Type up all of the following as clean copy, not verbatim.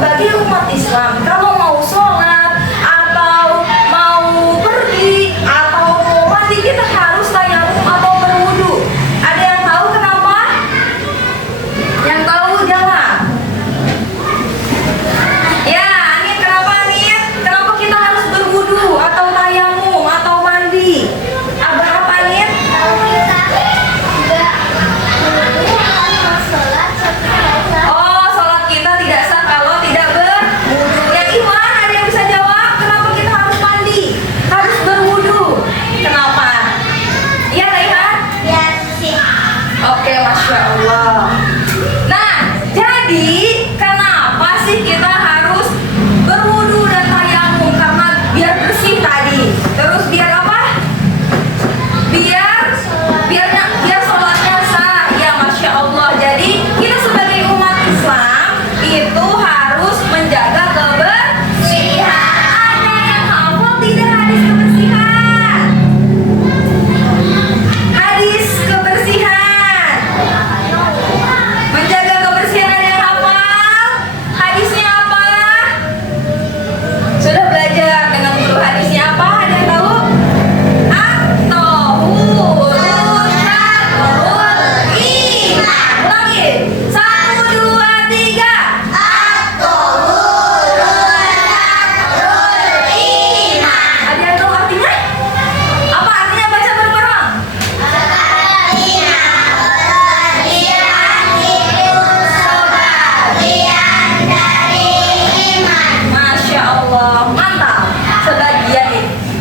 sebagai umat Islam, kalau mau sholat atau mau pergi atau mau mandi, kita harus tayamum atau berwudu. Ada yang tahu kenapa? Yang tahu jawab. Ya, ini kenapa nih? Kenapa kita harus berwudu atau tayamum atau mandi? Apa nih? Oh, sholat kita tidak sah kalau tidak berwudu. Yang Iwan, ada yang bisa jawab? Kenapa kita harus mandi? Harus berwudu. Kenapa? Iya, Raihan? Oke, Masya Allah. Nah, jadi kenapa sih kita harus berwudu dan tayamum? Karena biar bersih tadi. Terus biar apa? Biar sholatnya sah. Ya, Masya Allah. Jadi kita sebagai umat Islam itu harus menjaga kebersihan. Ada yang hafal tidak hadis kebersihan? Hadis kebersihan. Menjaga kebersihan, ada yang hafal? Hadisnya apa? Sudah belajar dengan guru, hadisnya apa? Ada yang tahu? At-tahuru syatrul iman. Ulangi. 1, 2, 3. Ada yang tahu artinya? Apa artinya? Baca bareng-bareng. Masya Allah, mantap.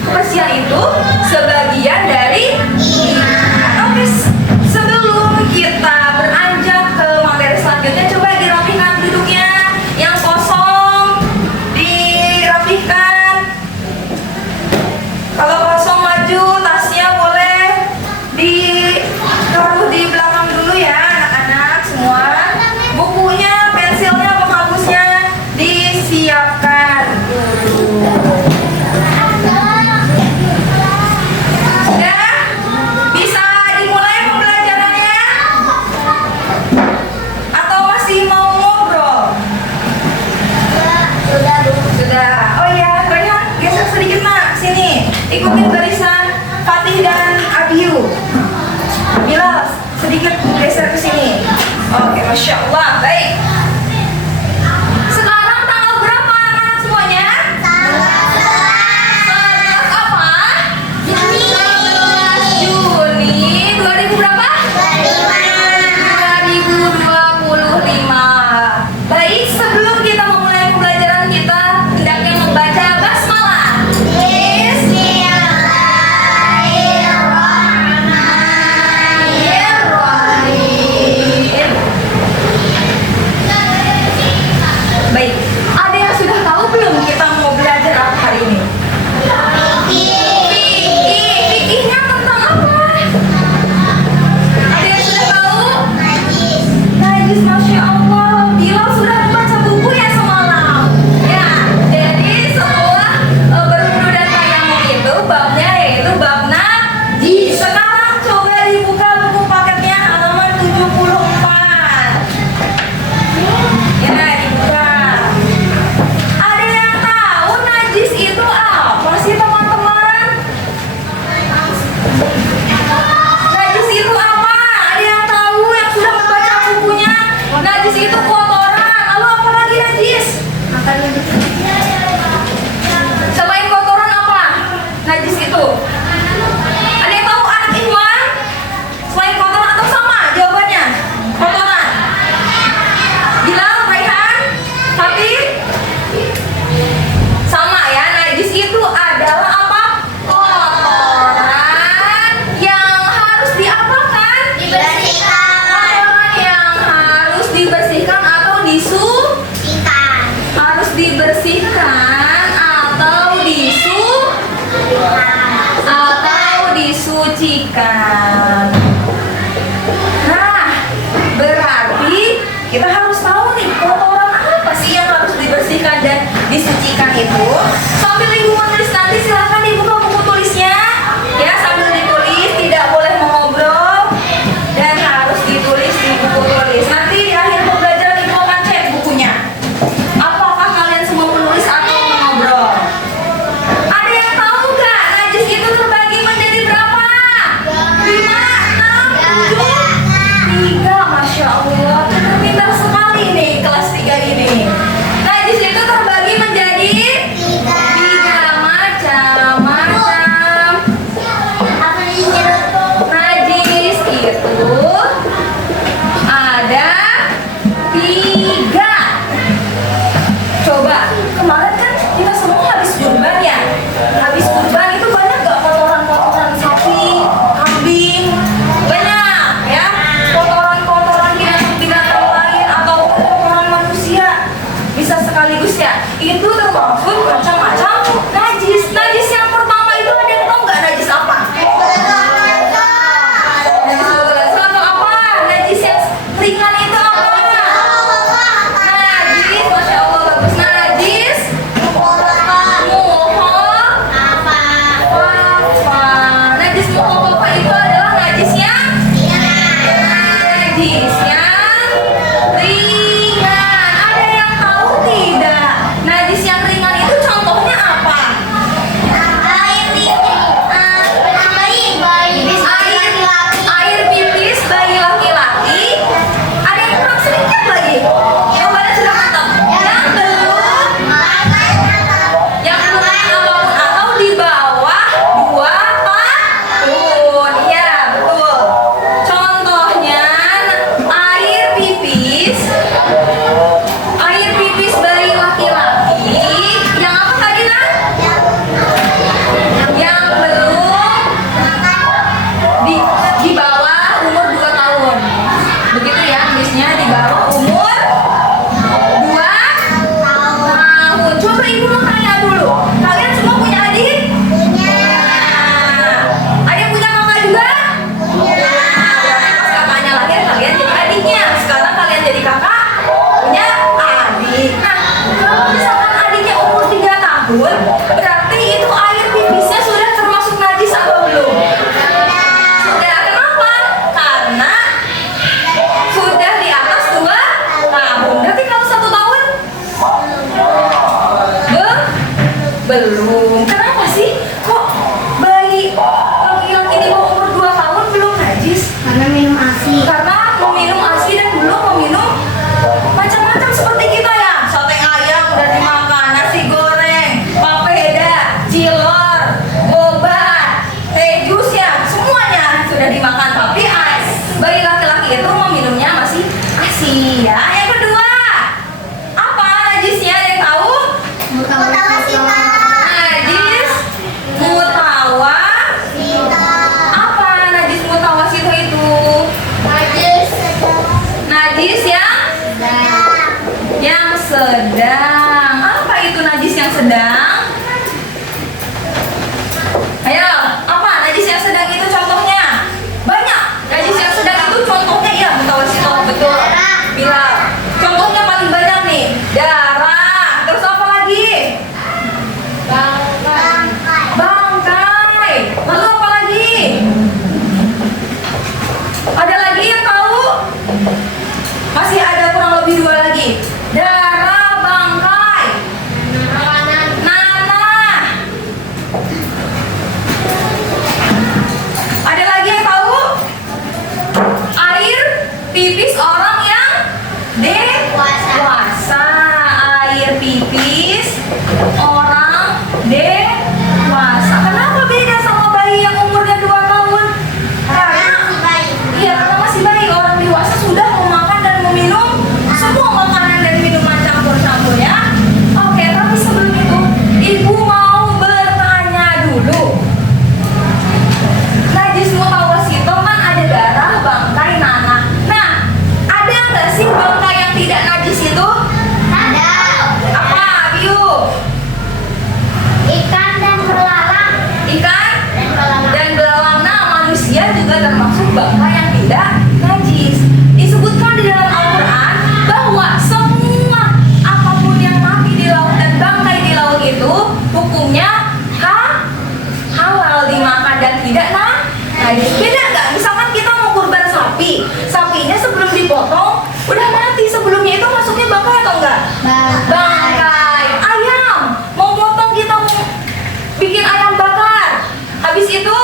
Kebersihan itu sebagian dari iman. Oke, sebelum kita beranjak ke materi selanjutnya, coba dirapikan duduknya. Yang kosong dirapikan. Kalau kosong maju, tasnya boleh ditaruh di belakang dulu ya, anak-anak semua. Bukunya, pensilnya, penghapusnya disiapkan. Sudah? Bisa dimulai pembelajarannya? Atau masih mau ngobrol? Sudah. Oh iya, Rayhan, geser sedikit nak, sini. Ikutin barisan Fatih dan Abiyu. Bilal, sedikit geser ke sini. Oke, Masya Allah, baik. Sekarang tanggal berapa anak-anak semuanya? 11 apa? 11 Juni 2000 berapa? 2025. Baik, sebelum kita memulai pembelajaran kita hendaknya membaca basmalah. Bismillahirrahmanirrahim. Baik, ada yang sudah tahu belum kita mau belajar apa hari ini? Fikihnya tentang apa? Ada yang sudah tahu? Najis, Masya Allah. Bilal sudah membaca buku ya semalam. Ya, jadi setelah berwudu dan tayamum itu babnya yaitu bab najis. Sekarang coba dibuka buku paketnya halaman 74. Ya, dibuka. Ada yang tahu najis itu apa sih teman-teman? Najis itu apa? Ada yang tahu yang sudah membaca bukunya? Najis itu kotoran. Lalu apa lagi najis? Selain kotoran apa? Najis itu. Ada yang tahu anak Iwan? Selain kotoran atau sama jawabannya? Iya, yang kedua apa najisnya, ada yang tahu? Najis mutawasito. Apa najis mutawasito itu? Najis yang sedang. Apa itu najis yang sedang? Ayo, apa najis yang sedang itu contohnya? Banyak. Najis yang sedang itu contohnya ya mutawasito, betul. Bilal. Contohnya paling banyak nih. Darah. Terus apa lagi? Bangkai. Lalu apa lagi? Ada lagi yang tahu? Masih ada kurang lebih 2 lagi. Darah, bangkai, nanah. Ada lagi yang tahu? Air pipis orang yang dewasa. Air pipis orang dewasa. Kenapa beda sama bayi yang umurnya 2 tahun? Karena masih bayi. Orang dewasa sudah memakan dan meminum semua makanan dan minuman campur-campur ya. Oke, tapi sebelum itu ibu mau bertanya dulu. Najis mutawasito kan ada darah, bangkai, nanah. Nah, ada nggak sih bangkai yang tidak najis itu? Ada. Apa, Biu? Ikan dan belalang. Ikan dan belalang. Nah, manusia juga termasuk bangkai yang tidak najis. Disebutkan di dalam Al-Quran bahwa semua apapun yang mati di laut dan bangkai di laut itu hukumnya halal dimakan dan tidak najis. Beda nggak? Misalkan kita mau kurban sapi, sapinya sebelum dipotong udah mati, sebelumnya itu masuknya bangkai atau enggak? Bangkai. Ayam, mau potong kita mau bikin ayam bakar, habis itu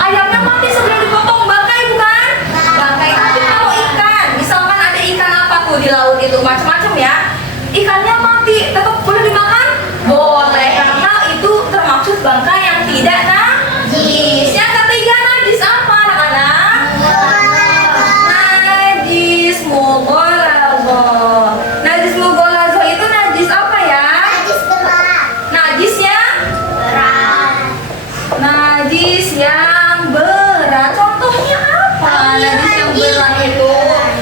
ayamnya mati sebelum dipotong, bangkai bukan? Bangkai. Tapi kalau ikan, misalkan ada ikan apa tuh di laut itu macam-macam ya, ikannya mati, tetap boleh dimakan? Boleh, karena itu termaksud bangkai yang tidak najis. Yang ketiga najis apa anak-anak? Najis mughaladho. Najis mughaladho itu najis apa ya? Najisnya? Najis yang berat. Contohnya apa? Najis yang berat itu,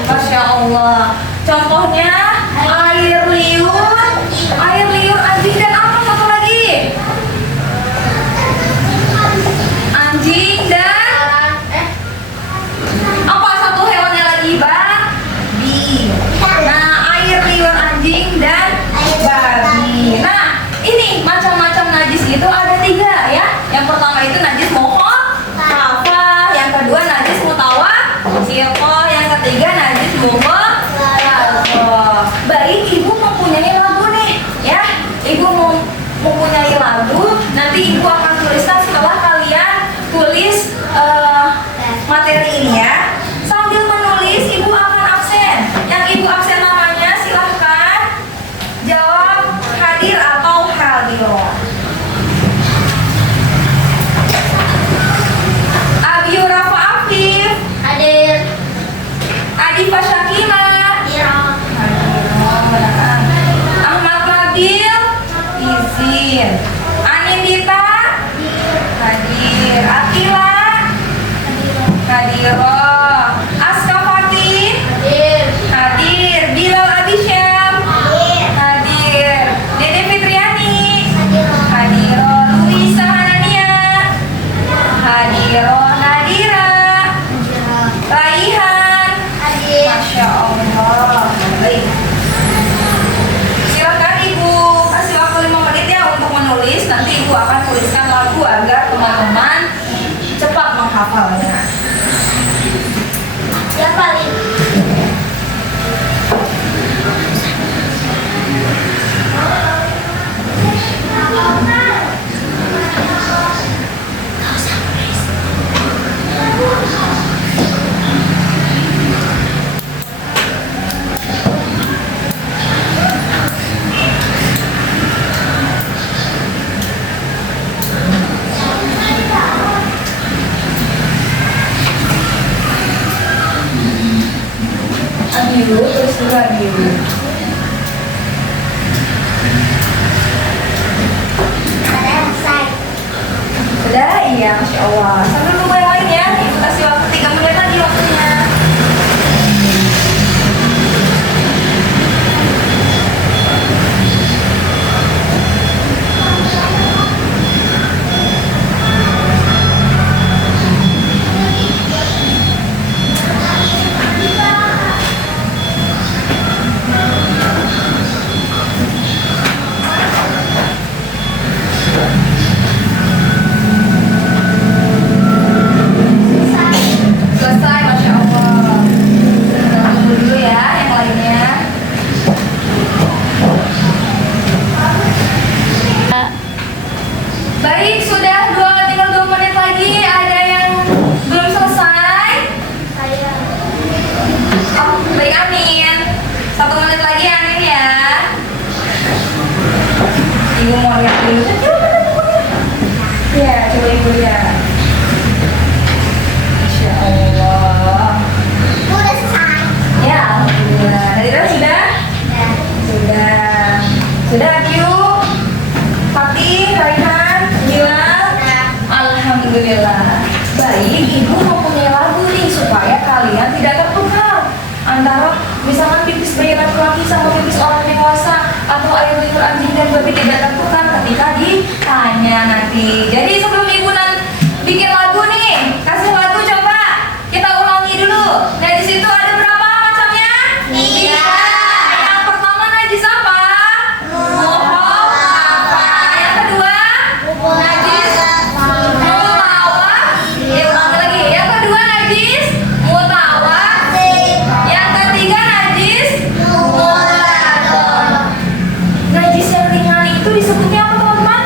Masya Allah. Contohnya air liur, anjing dan apa satu lagi? Anjing dan apa satu hewannya lagi, babi. Nah, air liur anjing dan babi. Nah, ini macam-macam najis itu ada 3 ya. Yang pertama itu najis mukhaffafah, yang kedua najis mutawasito, yang ketiga najis mughaladho. Baik, ibu mempunyai lagu nih ya. Ibu mempunyai lagu, nanti ibu akan tuliskan setelah kalian tulis materi ini ya. Sambil menulis ibu akan absen. Yang ibu absen namanya silahkan jawab hadir atau hadirah. biru, terus juga biru. Sudah, iya, Masya Allah. Sambil tunggu yang lain ya. Ibu kasih waktu 3 menit lagi waktunya. Selesai, Masya Allah. Kita tunggu dulu ya yang lainnya. Baik, sudah tinggal 2 menit lagi. Ada yang belum selesai? Oh, baik, Amin. 1 menit lagi, Amin ya. Ibu mau lihat dulu. Ya, coba ibu lihat. Masya Allah. Ya, alhamdulillah. Dari tadi sudah? Sudah, yuk. Fatih, Raihan, Bilal. Alhamdulillah. Baik, ibu mempunyai lagu nih supaya kalian tidak tertukar antara misalkan pipis bayi laki-laki sama pipis orang dewasa atau air liur anjing dan babi tidak tertukar ketika ditanya nanti. Jadi sebelum ibu bikin lagu nih, kasih lagu coba kita ulangi dulu. Najis itu ada berapa macamnya? 3. Yang pertama najis apa? Mukhafafah. Yang kedua najis mutawaf. Ya, ulangi lagi. Yang kedua najis mutawaf. Yang ketiga najis mughalladzah. Najis yang ringan itu disebutnya apa teman-teman?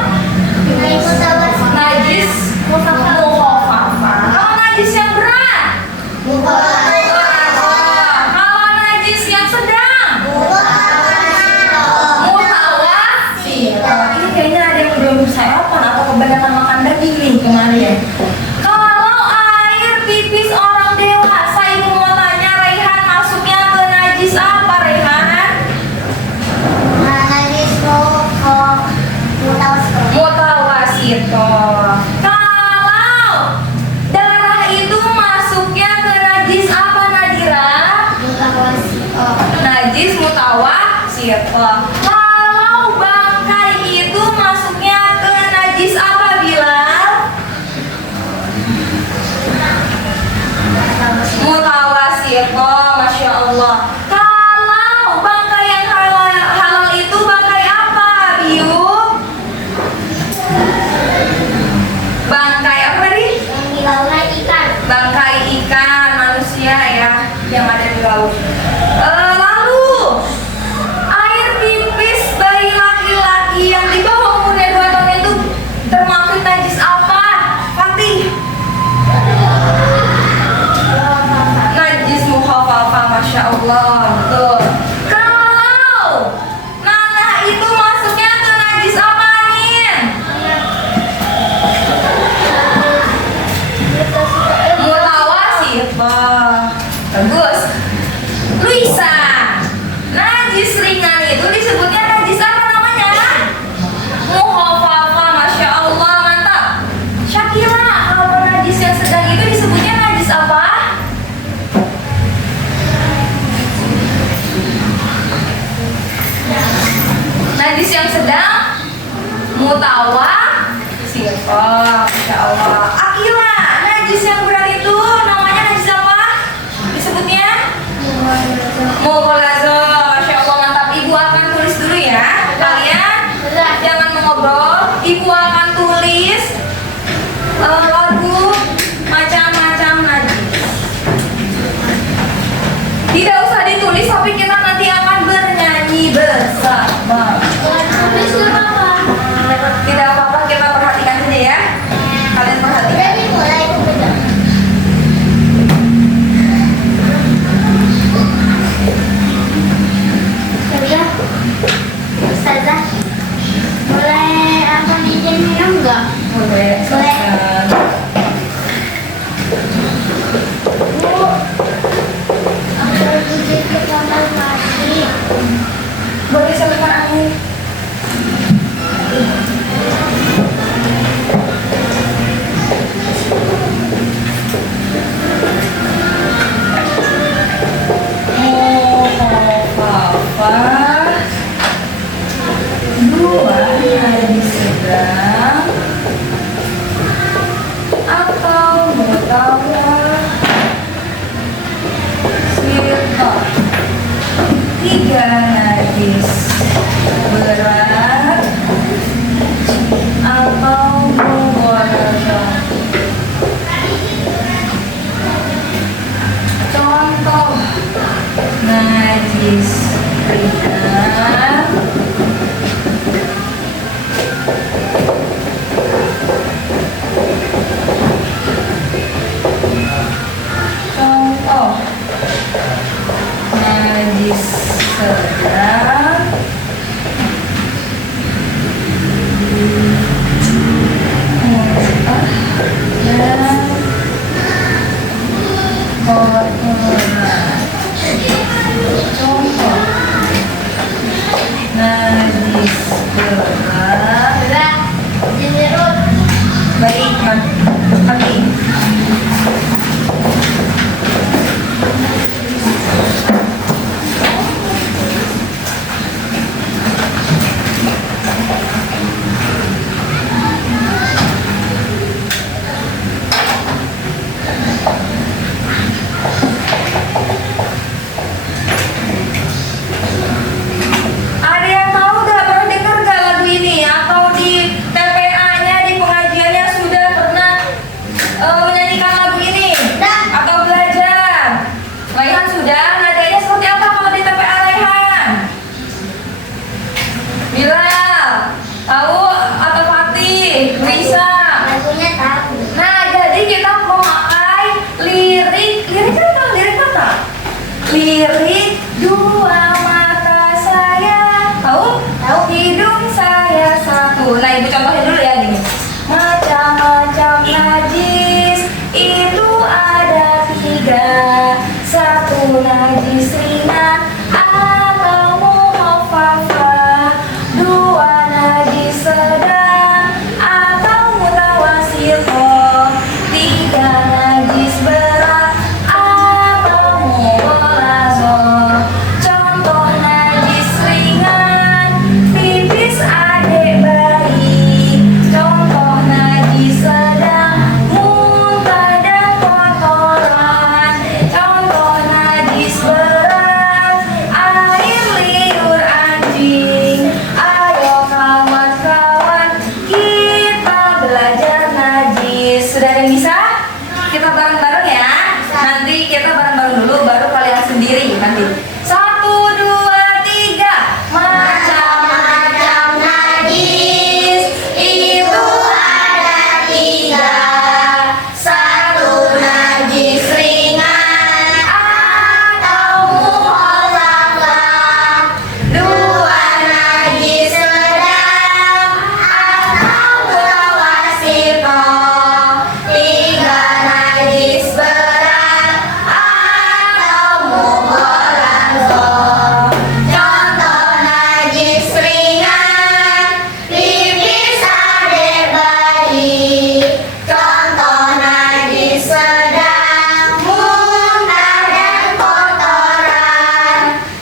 Najis mukhafafah. Kalau najis yang berat? Mughalladzah. Kalau najis yang sedang? Mutawassithah. Ini kayaknya ada yang belum sarapan atau kebanyakan makan daging nih kemarin. Kalau air pipis orang dewasa, ibu mau tanya Raihan, masuknya ke najis apa Raihan? Mutawassithah. Kalau darah itu masuknya ke najis apa Nadira? Najis mutawassithah. Kalau bangkai itu masuknya ke najis apa Bilal? Mutawassithah, Masya Allah. Kalau bangkai yang halal itu bangkai apa Biu? Bangkai apa tadi? Bangkai ikan manusia ya yang ada di laut. Lalu air pipis bayi laki-laki yang di bawah umurnya 2 tahun itu termasuk najis apa? Fatih. Najis mukhafafah, Masya Allah. Betul. Kalau nanah itu masuknya ke najis apa Anin? Mutawassithah. Bagus. Luisa, najis ringan itu disebutnya najis apa namanya? Mukhafafah, Masya Allah, mantap. Syakira, kalau najis yang sedang itu disebutnya najis apa? Najis yang sedang mutawassithah, Masya Allah. Akila, najis yang berat itu namanya najis apa? Disebutnya mughalladzah, Masya Allah, mantap. Ibu akan tulis dulu ya. Kalian jangan mengobrol. Ibu akan tulis lagu macam-macam najis. Tidak usah ditulis, tapi kita nanti akan bernyanyi bersama. Tidak apa-apa, kita perhatikan saja ya. Kalian perhatikan. Ustazah, boleh aku izin minum nggak? Boleh. Bu, aku izin ke najis ringan. Contoh najis sedang. Dan kotoran. Contoh najis berat. Baik, mati. Ada yang tahu gak, pernah dengar gak lagu ini? Atau di TPA-nya, di pengajiannya sudah pernah menyanyikan lagu ini? Atau belajar? Raihan sudah? Nadanya seperti apa kalau di TPA Raihan? Bilal? Tahu? Atau Fatih? Bisa? Lagunya tahu. Nah, jadi kita memakai lirik apa? Lirik dua mata saya, tahu? Hidung saya satu. Nah, ibu contohin dulu ya gini. Macam-macam najis itu ada 3. 1 najis ringan atau mukhafafah. 2 najis sedang atau mutawassithah. 3 najis berat atau mughalazah. Contoh najis ringan, pipis adik bayi. Contoh najis sedang, muntah dan kotoran. Contoh najis berat, air liur anjing. Ayo kawan-kawan, kita belajar najis. Sudah ada yang bisa? Kita bareng-bareng ya. Nanti kita bareng-bareng dulu, baru kalian sendiri nanti. 1, 2, 3. Macam-macam najis itu ada 3. 1 najis ringan atau mukhafafah. 2 najis sedang atau mutawassithah. 3 najis berat atau mughalazah. Contoh najis ringan, pipis adik bayi. Contoh najis sedang, muntah dan kotoran.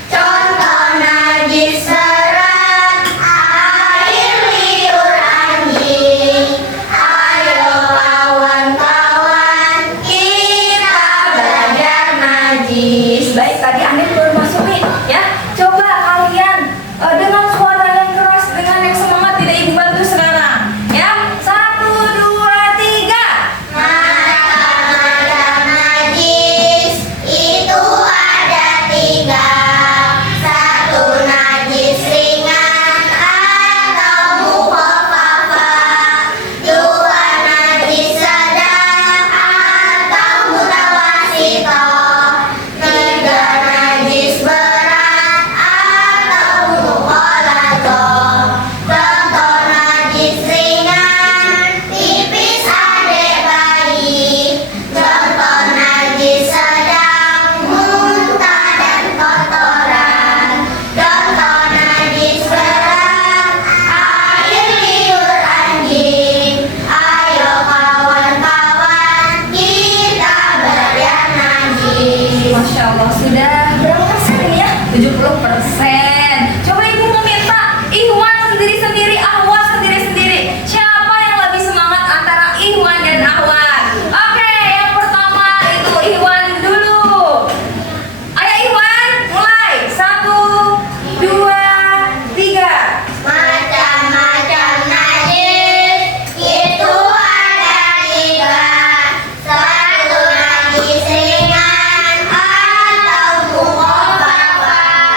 Contoh najis berat, air liur anjing. Ayo kawan-kawan, kita belajar najis. Baik, tadi Anda baru masuk nih ya. Coba kalian dengan suara yang keras, dengan yang semangat, tidak ibu bantu sekarang ya. 1, 2, 3. Macam-macam najis itu ada 3. 1 najis ringan atau mukhafafah. 2 najis sedang atau mutawassithah. 3 najis berat atau mughalazah. Contoh najis ringan, pipis adik bayi. Contoh najis sedang, muntah dan kotoran. Contoh najis berat, air liur anjing. Ayo kawan-kawan, kita belajar najis. Masya Allah, sudah berapa persen ini ya? 70%. Coba ibu meminta Ikhwan sendiri-sendiri, Ahwat sendiri-sendiri. Siapa yang lebih semangat antara Ikhwan dan Ahwat? Oke, yang pertama itu Ikhwan dulu. Ayo Ikhwan, mulai. 1, 2, 3. Macam-macam najis itu ada 3. 1 najis ringan atau mukhafafah.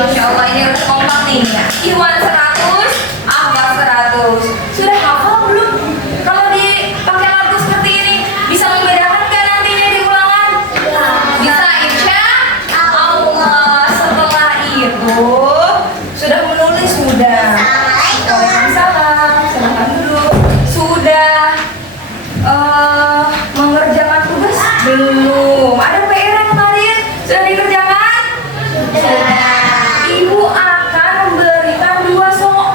Masya Allah, ini udah kompak nih ya. Iwan 100, Ahmad 100. Sudah hafal belum? Kalau dipakai lagu seperti ini, bisa membedakan kan nantinya di ulangan? Bisa, insya Allah. Setelah itu, sudah menulis sudah. Waalaikumsalam. Silakan duduk. Sudah mengerjakan tugas belum? Ada PR yang kemarin sudah dikerjakan? Sudah. Ibu akan memberikan 2 soal.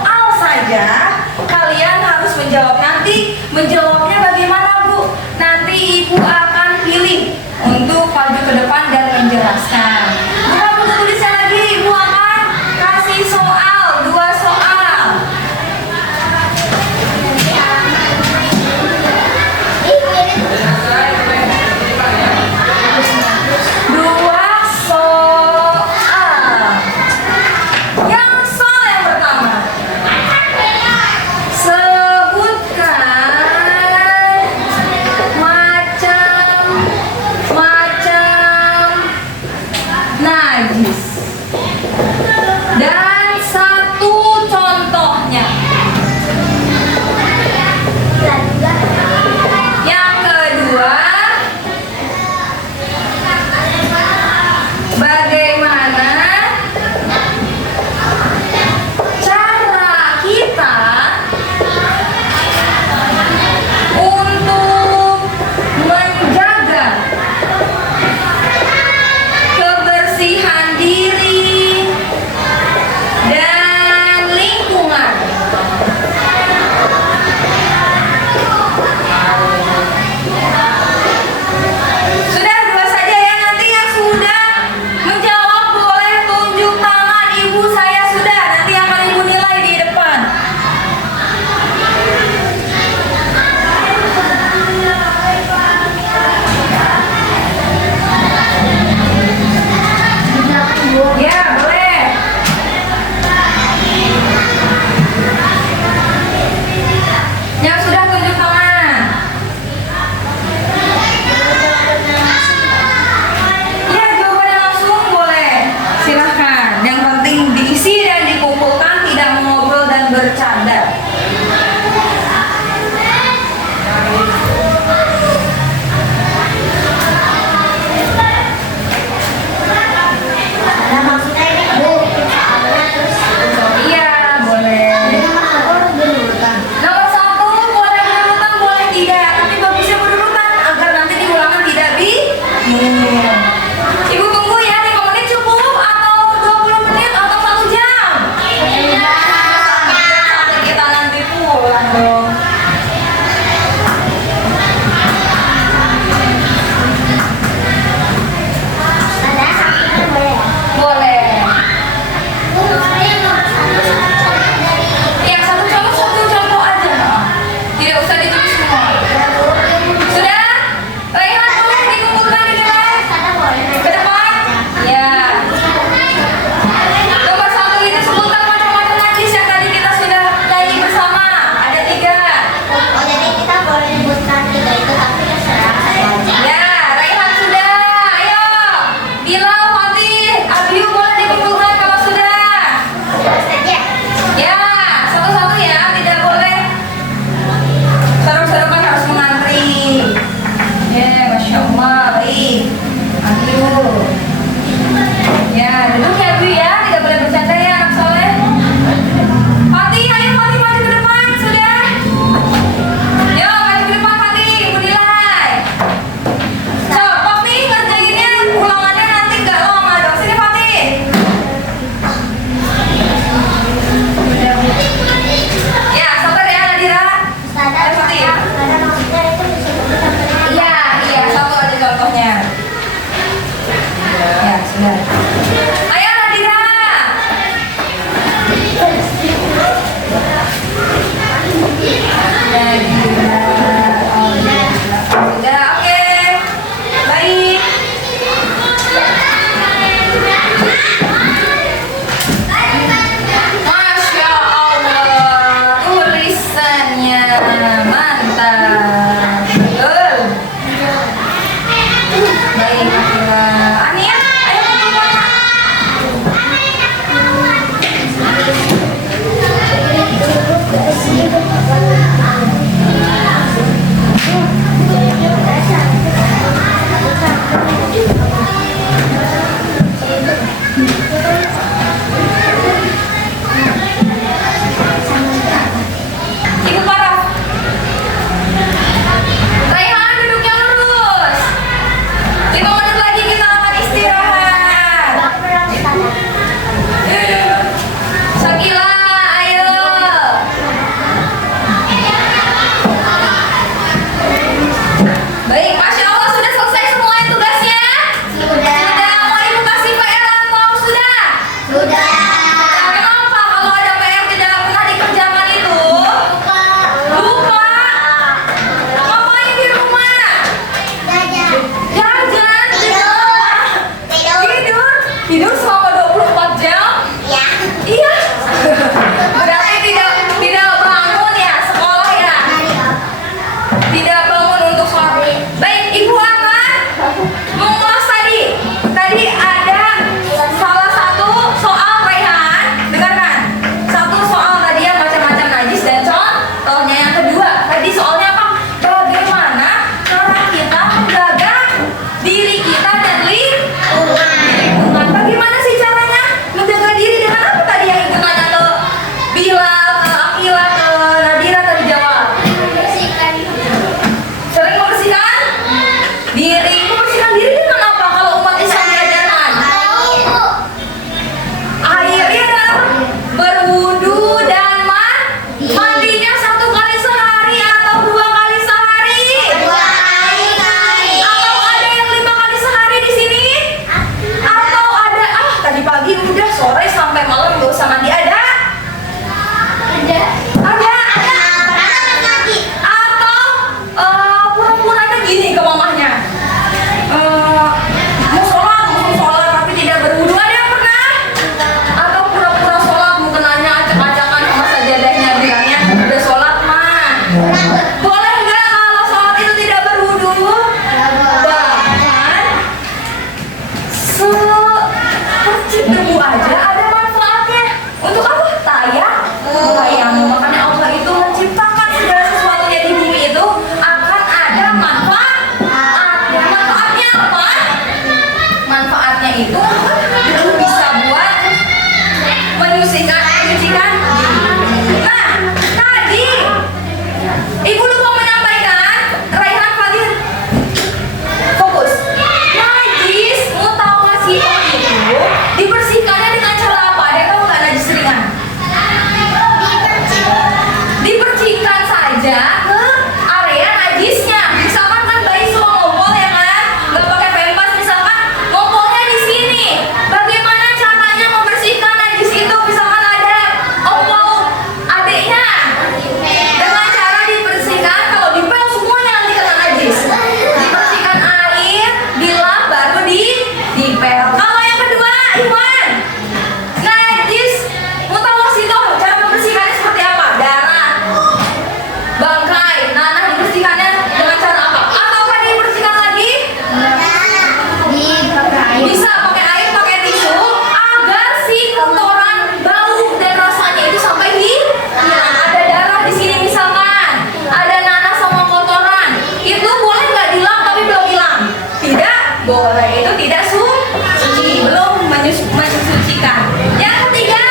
membersihkan. Yang ketiga,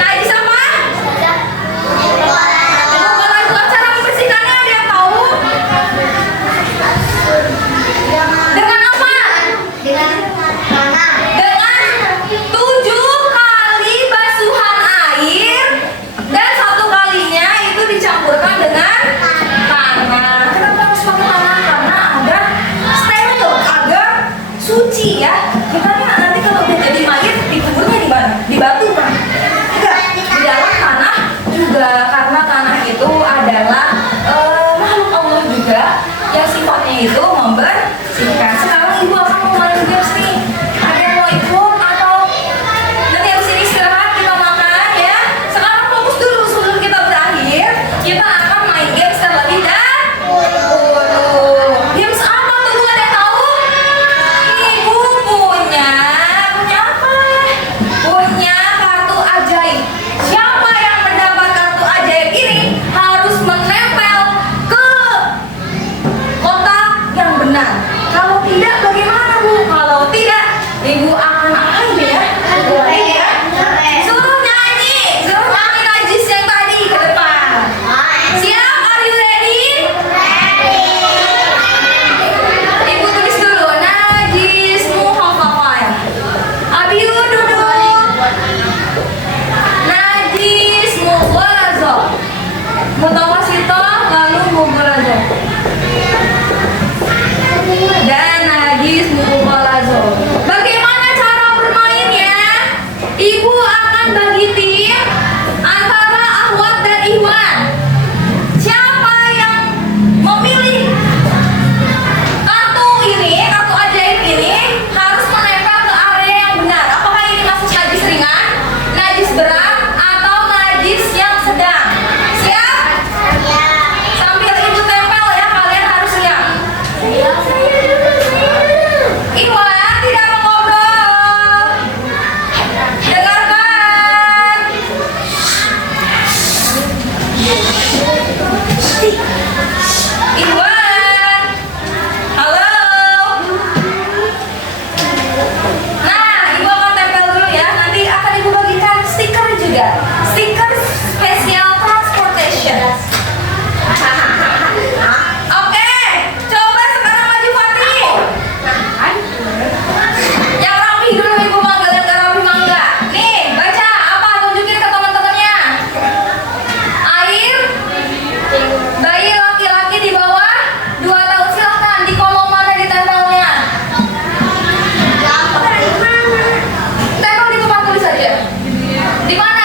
najis apa? Ibu cara membersihkannya ada yang tahu? Dengan apa? Dengan 7 kali basuhan air dan 1 kalinya itu dicampurkan dengan tangan. Kenapa harus pakai tangan? Karena agar steril, agar suci ya. Kita nih nanti kalau udah jadi mayat dikuburnya di mana? Di batu kan? Enggak, di dalam tanah juga, karena tanah itu adalah makhluk Allah juga yang sifatnya itu membersihkan. Sekarang ibu akan mau main games nih. Ada yang mau ikut atau nanti habis ini istirahat kita makan ya? Sekarang fokus dulu sebelum kita berakhir. Kita akan main games terlebih dahulu. Games apa tuh Bu? Ada yang tahu? Ibu punya apa? Punya kartu ajaib. Siapa yang mendapat kartu ajaib ini harus menempel ke kotak yang benar. Kalau tidak bagaimana Bu? Kalau tidak, ibu akan apain ya? Suruh nyanyi najis yang tadi ke depan. Siap? Are you ready? Ibu tulis dulu najismu khafafah. Abi duduk. Najismu ghalazo. Mutawasito lalu mughalazo. Dan najis mughalazo. Bagaimana cara bermainnya? Ibu akan bagi tim antara Ahwat dan Iwan. Siapa yang memilih kartu ini, kartu ajaib ini harus menempel ke area yang benar. Apakah ini masuk najis ringan, najis berat, atau najis yang sedang? Siap? Sambil ibu tempel ya, kalian harus siap. Iwan tidak mengobrol. Dengarkan. Iwan. Halo. Nah, ibu akan tempel dulu ya. Nanti akan ibu bagikan stiker juga. Stiker spesial transportation. Oke, coba sekarang maju Fatih. Yang rapi dulu ibu mangga dan gak rapi mangga. Nih, baca apa? Tunjukin ke teman-temannya. Air, bayi laki-laki di bawah 2 tahun silahkan di kolom mana ditempelnya. Tempel di tempat tulis aja. Di mana?